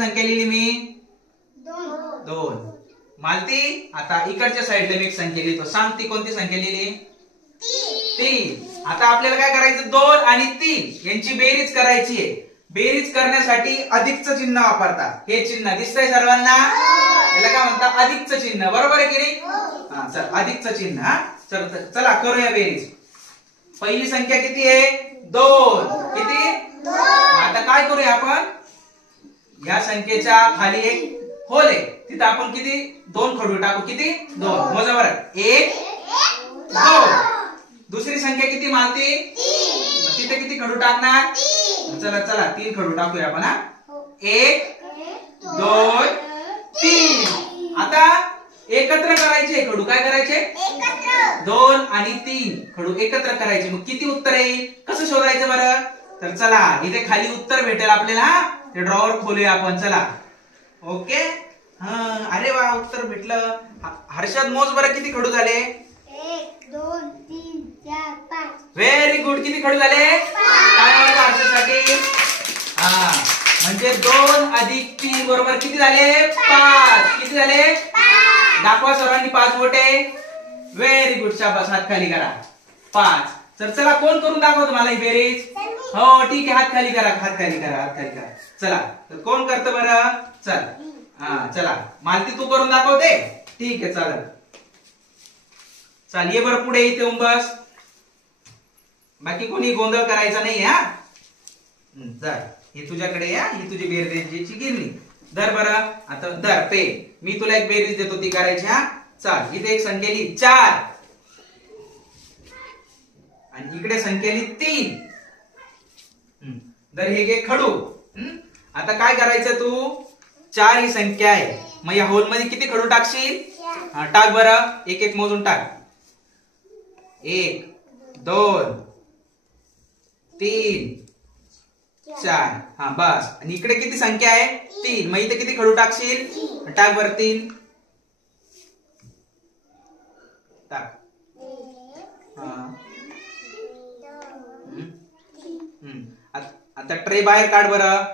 संख्या लिहिली मी 2. मालती आता इकडच्या साईडला मी एक संख्या लिहितो. सांग ती कोणती संख्या लिहिली? 3. आता आपल्याला काय करायचं? 2 आणि 3 यांची बेरीज करायची आहे. बेरीज करण्यासाठी अधिकचं चिन्ह वापरतात. हे चिन्ह दिसतंय सर्वांना? याला काय म्हणतात? अधिकचं चिन्ह. बरोबर आहे की नाही? हा चल अधिकचं चिन्ह. हा चला करूया बेरीज. पहिली संख्या किती आहे? 2. किती? 2. आता काय करूया आपण? या संख्येच्या खाली एक होल आहे, तिथं आपण किती 2 खडू टाकू. किती? 2. मोजा बरं. 1 2. दुसरी संख्या किती मालती? 3. मग तिथे किती खडू टाकणार? चला चला 3 खडू टाकूया आपण. हा 1 2 3. आता एकत्र करायचे खडू. काय करायचे? एकत्र. 2 आणि 3 खडू एकत्र करायचे. मग किती उत्तर येईल? कसं शोधायचं बरं? तर चला इथे खाली उत्तर भेटेल आपल्याला. ते ड्रॉवर खोलूया आपण. चला ओके. अरे वा उत्तर भेटलं. हर्षद मोज बरं किती खडू झाले? 1 2 3 4 5. Very good. किती खडू झाले? 5. काय म्हणतो हर्षदसाठी? म्हणजे 2 अधिक 3 बरोबर किती झाले? 5. किती झाले? 5. दाखवा सर्वांनी 5 बोटे. Very good. शाबास. हात खाली करा. 5. तर चला कोण करून दाखवतो मला ही बेरीज? हो ठीक आहे. हात खाली करा. हात खाली करा. हात खाली करा. चला तर कोण करतं बरं? चल चला मालती तू करून दाखवते. ठीक आहे चालेल. चाल ये बरं पुढे इथे येऊन बस. बाकी कोणी गोंधळ करायचा नाही. हा जा ही तुझ्याकडे या. ही तुझी बेरजेची गिरणी. धर बरं. आता धर पे. मी तुला एक बेरीज देतो ती करायची. हा चाल. इथे एक संख्या लिही 4 आणि इकडे संख्या लिही 3. तर हे घे खडू. आता काय करायचं? तू 4 ही संख्या आहे. मग या होल मध्ये किती खडू टाकशील? टाक बरं. एक एक मोजून टाक. 1 2 3 4. हा बस. आणि इकडे किती संख्या आहे? 3. मग इथे किती खडू टाकशील? टाक बरं. 3 टाक. आता ट्रे बाहेर काढ बरं.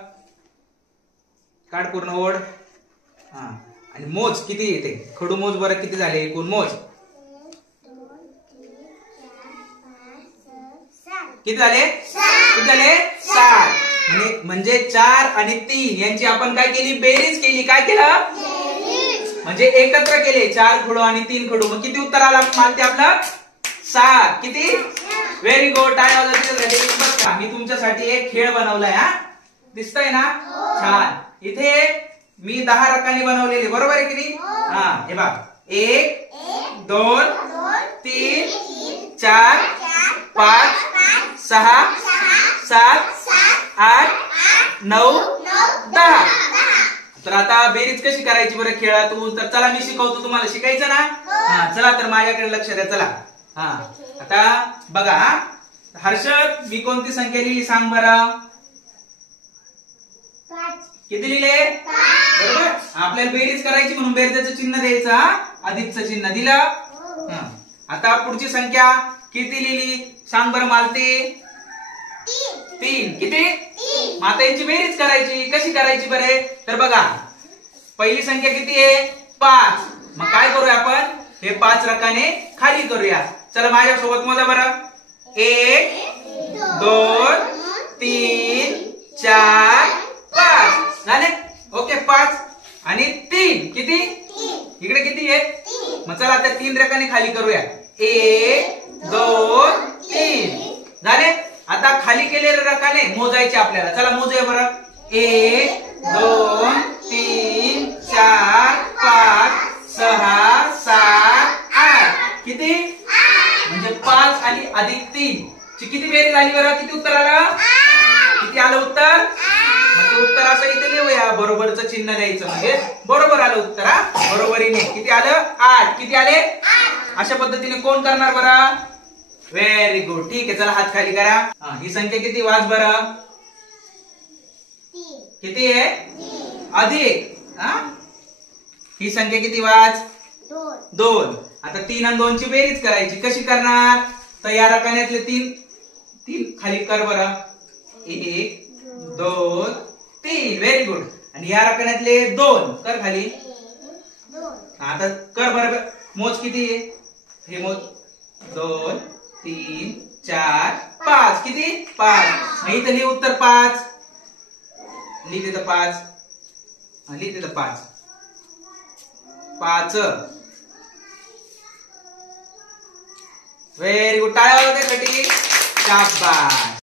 काढ पूर्ण ओढ. आणि मोज किती येते? खडू मोज बरं. किती झाले एकूण? मोज. किती झाले? 7. म्हणजे 4 आणि 3 यांची आपण काय केली? बेरीज केली. काय केलं? म्हणजे एकत्र केले 4 खडू आणि 3 खडू. मग किती उत्तर आला मालते आपलं? 7. किती? Very good. मी तुमच्यासाठी एक खेळ बनवलाय. हा दिसतंय ना? छान. इथे मी 10 रकाने बनवलेले. बरोबर आहे की नाही? हे बघ 1 2 3 4 5 6 7 8 9 10. तर आता बेरीज कशी करायची बरं खेळातून? तर चला मी शिकवतो तुम्हाला. शिकायचं ना? चला तर माझ्याकडे लक्ष द्या. चला आता बघा. हर्षद मी कोणती संख्या लिहिली सांग बरं? 5. किती लिहिले? 5. बरोबर. आपल्याला बेरीज करायची म्हणून बेरजेचं चिन्ह द्यायचं. अधिकचं चिन्ह दिलं. आता पुढची संख्या किती लिहिली सांग बरं मालती? 3. किती? 3. आता यांची बेरीज करायची. कशी करायची बरे? तर बघा पहिली संख्या किती आहे? 5. मग काय करूया आपण? हे 5 रकाने खाली करूया. चला माझ्यासोबत मोजा बरं. 1 2 3 4 5. झाले? ओके. 5 आणि 3 किती? इकडे किती आहे? मग चला आता 3 रकाने खाली करूया. 1 2 3. झाले? आता खाली केलेले रकाने मोजायचे आपल्याला. चला मोजूया बरं. 1 2 3 4 5 6 7 8. किती? म्हणजे 5 आणि अधिक 3 ची किती बेरीज आली बरं? किती उत्तर आलं? किती आलं उत्तर? मग ते उत्तर असं इथे लिहूया. बरोबरचं चिन्ह द्यायचं. म्हणजे बरोबर आलं उत्तर. बरोबरीने किती आलं? 8. किती आले? अशा पद्धतीने कोण करणार बरं? Very good. ठीक आहे. चला हात खाली करा. ही संख्या किती? वाच बरं. किती आहे? अधिक. ही संख्या किती? वाच. 2. आता 3 आणि 2 ची बेरीज करायची. कशी करणार? तर या रकान्यातले 3 खाली कर बरं. 1 2 3. Very good. आणि या रकान्यातले 2 कर खाली. 2 आता कर बरोबर मोज किती आहे हे मोज. 2 3 4 5 किती 5. नाही तर लिहि उत्तर 5. लिहि तिथं 5. लिहि तिथं 5. 5. Very good. टाळ्या वाजवा त्यासाठी. शाबास.